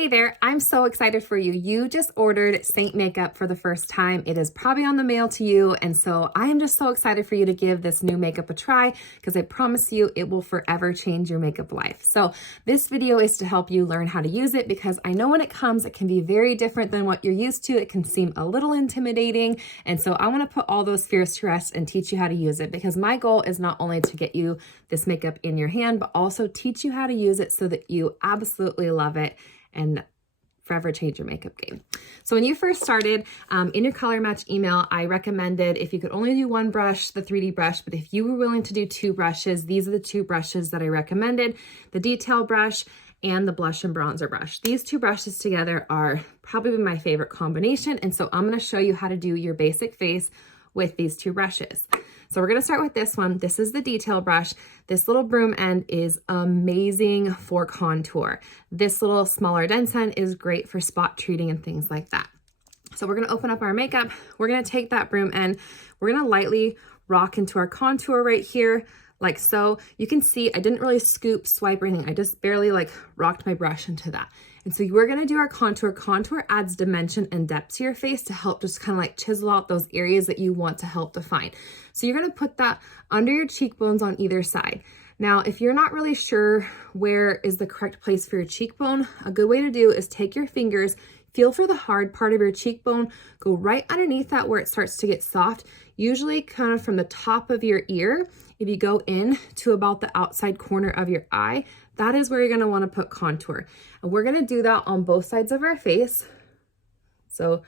Hey there, I'm so excited for you. You just ordered Seint makeup for the first time. It is probably on the mail to you, and so I am just so excited for you to give this new makeup a try because I promise you it will forever change your makeup life. So this video is to help you learn how to use it because I know when it comes, it can be very different than what you're used to. It can seem a little intimidating, and so I want to put all those fears to rest and teach you how to use it because my goal is not only to get you this makeup in your hand, but also teach you how to use it so that you absolutely love it and forever change your makeup game. So when you first started, in your color match email, I recommended if you could only do one brush, the 3D brush, but if you were willing to do two brushes, these are the two brushes that I recommended, the detail brush and the blush and bronzer brush. These two brushes together are probably my favorite combination, and so I'm going to show you how to do your basic face with these two brushes. So we're going to start with this one. This is the detail brush. This little broom end is amazing for contour. This little smaller dense end is great for spot treating and things like that. So we're going to open up our makeup. We're going to take that broom end. We're going to lightly rock into our contour right here, like so. You can see I didn't really scoop, swipe, or anything. I just barely like rocked my brush into that. And so we're going to do our contour. Contour adds dimension and depth to your face to help just kind of like chisel out those areas that you want to help define. So you're going to put that under your cheekbones on either side. Now, if you're not really sure where is the correct place for your cheekbone, a good way to do is take your fingers, feel for the hard part of your cheekbone, go right underneath that where it starts to get soft, usually kind of from the top of your ear. If you go in to about the outside corner of your eye, that is where you're going to want to put contour. And we're going to do that on both sides of our face. So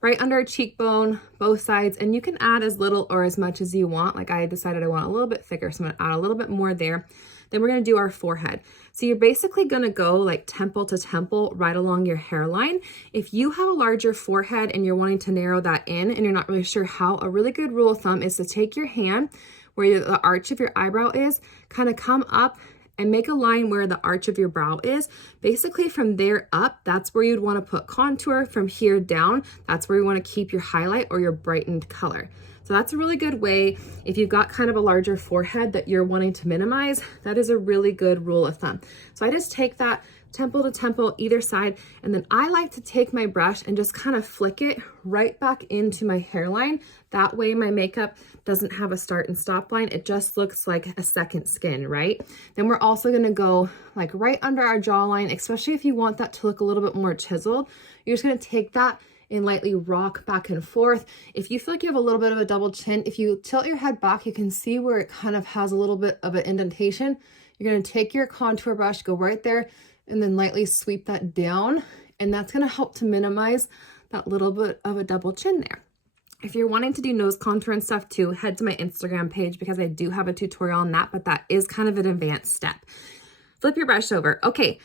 right under our cheekbone, both sides, and you can add as little or as much as you want. Like I decided I want a little bit thicker, so I'm going to add a little bit more there. Then we're going to do our forehead. So you're basically going to go like temple to temple right along your hairline. If you have a larger forehead and you're wanting to narrow that in and you're not really sure how, a really good rule of thumb is to take your hand where the arch of your eyebrow is, kind of come up and make a line where the arch of your brow is. Basically from there up, that's where you'd want to put contour. From here down, that's where you want to keep your highlight or your brightened color. So that's a really good way. If you've got kind of a larger forehead that you're wanting to minimize, that is a really good rule of thumb. So I just take that temple to temple either side, and then I like to take my brush and just kind of flick it right back into my hairline. That way my makeup doesn't have a start and stop line. It just looks like a second skin, right? Then we're also gonna go like right under our jawline, especially if you want that to look a little bit more chiseled. You're just gonna take that and lightly rock back and forth. If you feel like you have a little bit of a double chin, if you tilt your head back, you can see where it kind of has a little bit of an indentation. You're gonna take your contour brush, go right there, and then lightly sweep that down. And that's gonna help to minimize that little bit of a double chin there. If you're wanting to do nose contour and stuff too, head to my Instagram page because I do have a tutorial on that, but that is kind of an advanced step. Flip your brush over. Okay.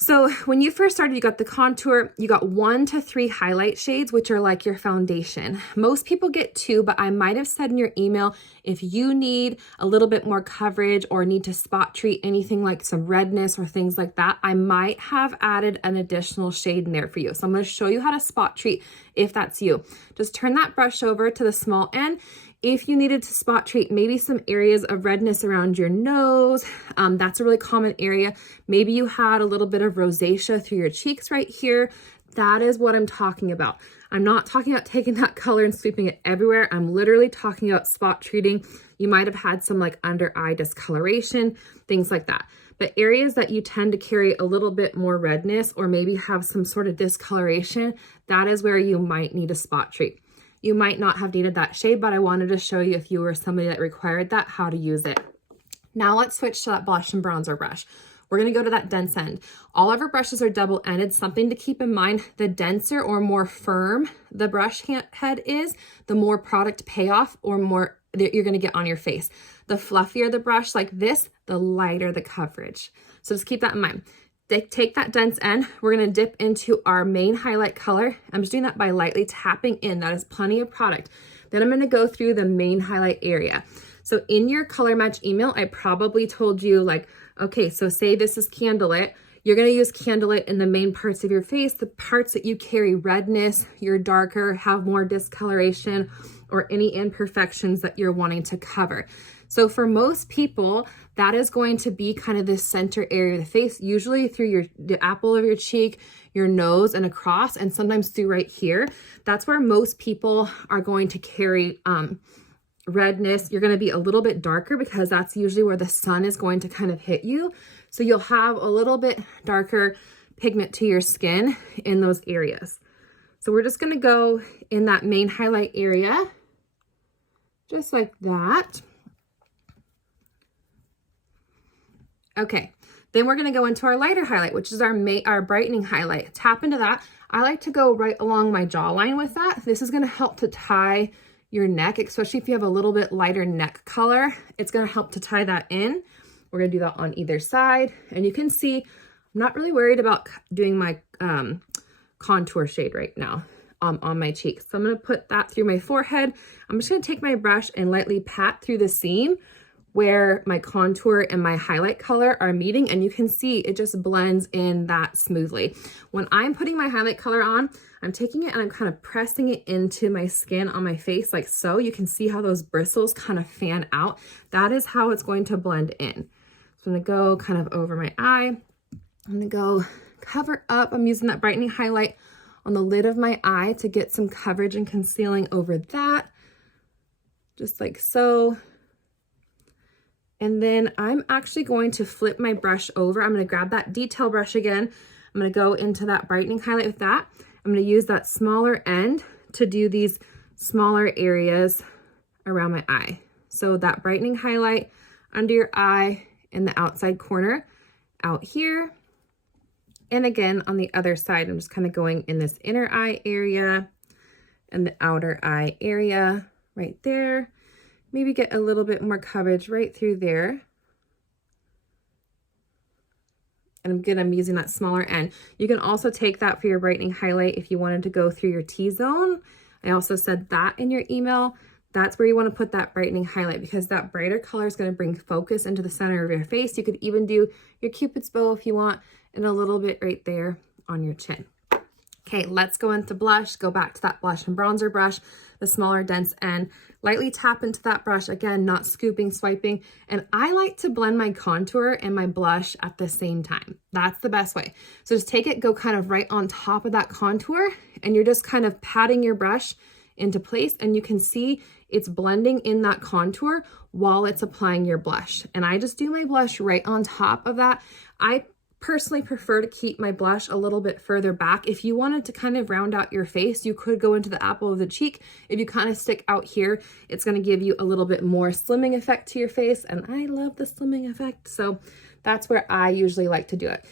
So when you first started, you got the contour, you got 1 to 3 highlight shades, which are like your foundation. Most people get 2, but I might have said in your email, if you need a little bit more coverage or need to spot treat anything like some redness or things like that, I might have added an additional shade in there for you. So I'm going to show you how to spot treat if that's you. Just turn that brush over to the small end. If you needed to spot treat maybe some areas of redness around your nose, that's a really common area. Maybe you had a little bit of rosacea through your cheeks right here. That is what I'm talking about. I'm not talking about taking that color and sweeping it everywhere. I'm literally talking about spot treating. You might have had some like under eye discoloration, things like that. But areas that you tend to carry a little bit more redness or maybe have some sort of discoloration, that is where you might need a spot treat. You might not have needed that shade, but I wanted to show you if you were somebody that required that, how to use it. Now let's switch to that blush and bronzer brush. We're going to go to that dense end. All of our brushes are double-ended. Something to keep in mind, the denser or more firm the brush head is, the more product payoff or more that you're going to get on your face. The fluffier the brush like this, the lighter the coverage. So just keep that in mind. Take that dense end. We're going to dip into our main highlight color. I'm just doing that by lightly tapping in. That is plenty of product. Then I'm going to go through the main highlight area. So in your color match email, I probably told you like, okay, so say this is Candlelit. You're going to use Candlelit in the main parts of your face, the parts that you carry redness, you're darker, have more discoloration, or any imperfections that you're wanting to cover. So for most people, that is going to be kind of the center area of the face, usually through the apple of your cheek, your nose, and across, and sometimes through right here. That's where most people are going to carry redness. You're going to be a little bit darker because that's usually where the sun is going to kind of hit you. So you'll have a little bit darker pigment to your skin in those areas. So we're just going to go in that main highlight area, just like that. Okay, then we're going to go into our lighter highlight, which is our brightening highlight. Tap into that. I like to go right along my jawline with that. This is going to help to tie your neck, especially if you have a little bit lighter neck color. It's going to help to tie that in. We're going to do that on either side. And you can see, I'm not really worried about doing my contour shade right now on my cheeks. So I'm going to put that through my forehead. I'm just going to take my brush and lightly pat through the seam where my contour and my highlight color are meeting, and you can see it just blends in that smoothly. When I'm putting my highlight color on, I'm taking it and I'm kind of pressing it into my skin on my face like so. You can see how those bristles kind of fan out. That is how it's going to blend in. So I'm going to go kind of over my eye. I'm going to go cover up. I'm using that brightening highlight on the lid of my eye to get some coverage and concealing over that, just like so. And then I'm actually going to flip my brush over. I'm going to grab that detail brush again. I'm going to go into that brightening highlight with that. I'm going to use that smaller end to do these smaller areas around my eye. So that brightening highlight under your eye in the outside corner out here. And again, on the other side, I'm just kind of going in this inner eye area and the outer eye area right there. Maybe get a little bit more coverage right through there. And again, I'm using that smaller end. You can also take that for your brightening highlight if you wanted to go through your T-zone. I also said that in your email. That's where you want to put that brightening highlight, because that brighter color is going to bring focus into the center of your face. You could even do your Cupid's bow if you want, and a little bit right there on your chin. Okay, let's go into blush. Go back to that blush and bronzer brush, the smaller dense end. Lightly tap into that brush, again, not scooping, swiping. And I like to blend my contour and my blush at the same time. That's the best way. So just take it, go kind of right on top of that contour, and you're just kind of patting your brush into place, and you can see it's blending in that contour while it's applying your blush. And I just do my blush right on top of that. I personally prefer to keep my blush a little bit further back. If you wanted to kind of round out your face, you could go into the apple of the cheek. If you kind of stick out here, it's going to give you a little bit more slimming effect to your face, and I love the slimming effect, so that's where I usually like to do it.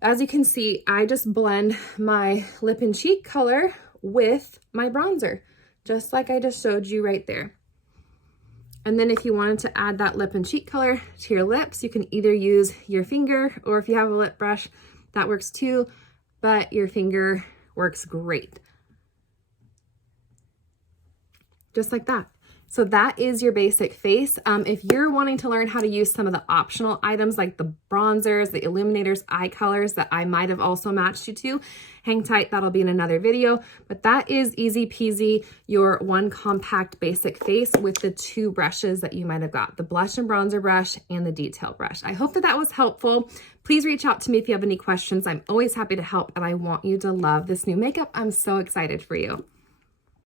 As you can see, I just blend my lip and cheek color with my bronzer, just like I just showed you right there. And then if you wanted to add that lip and cheek color to your lips, you can either use your finger, or if you have a lip brush, that works too, but your finger works great. Just like that. So that is your basic face. If you're wanting to learn how to use some of the optional items like the bronzers, the illuminators, eye colors that I might have also matched you to, hang tight, that'll be in another video. But that is easy peasy, your one compact basic face with the two brushes that you might have got, the blush and bronzer brush and the detail brush. I hope that that was helpful. Please reach out to me if you have any questions. I'm always happy to help, and I want you to love this new makeup. I'm so excited for you.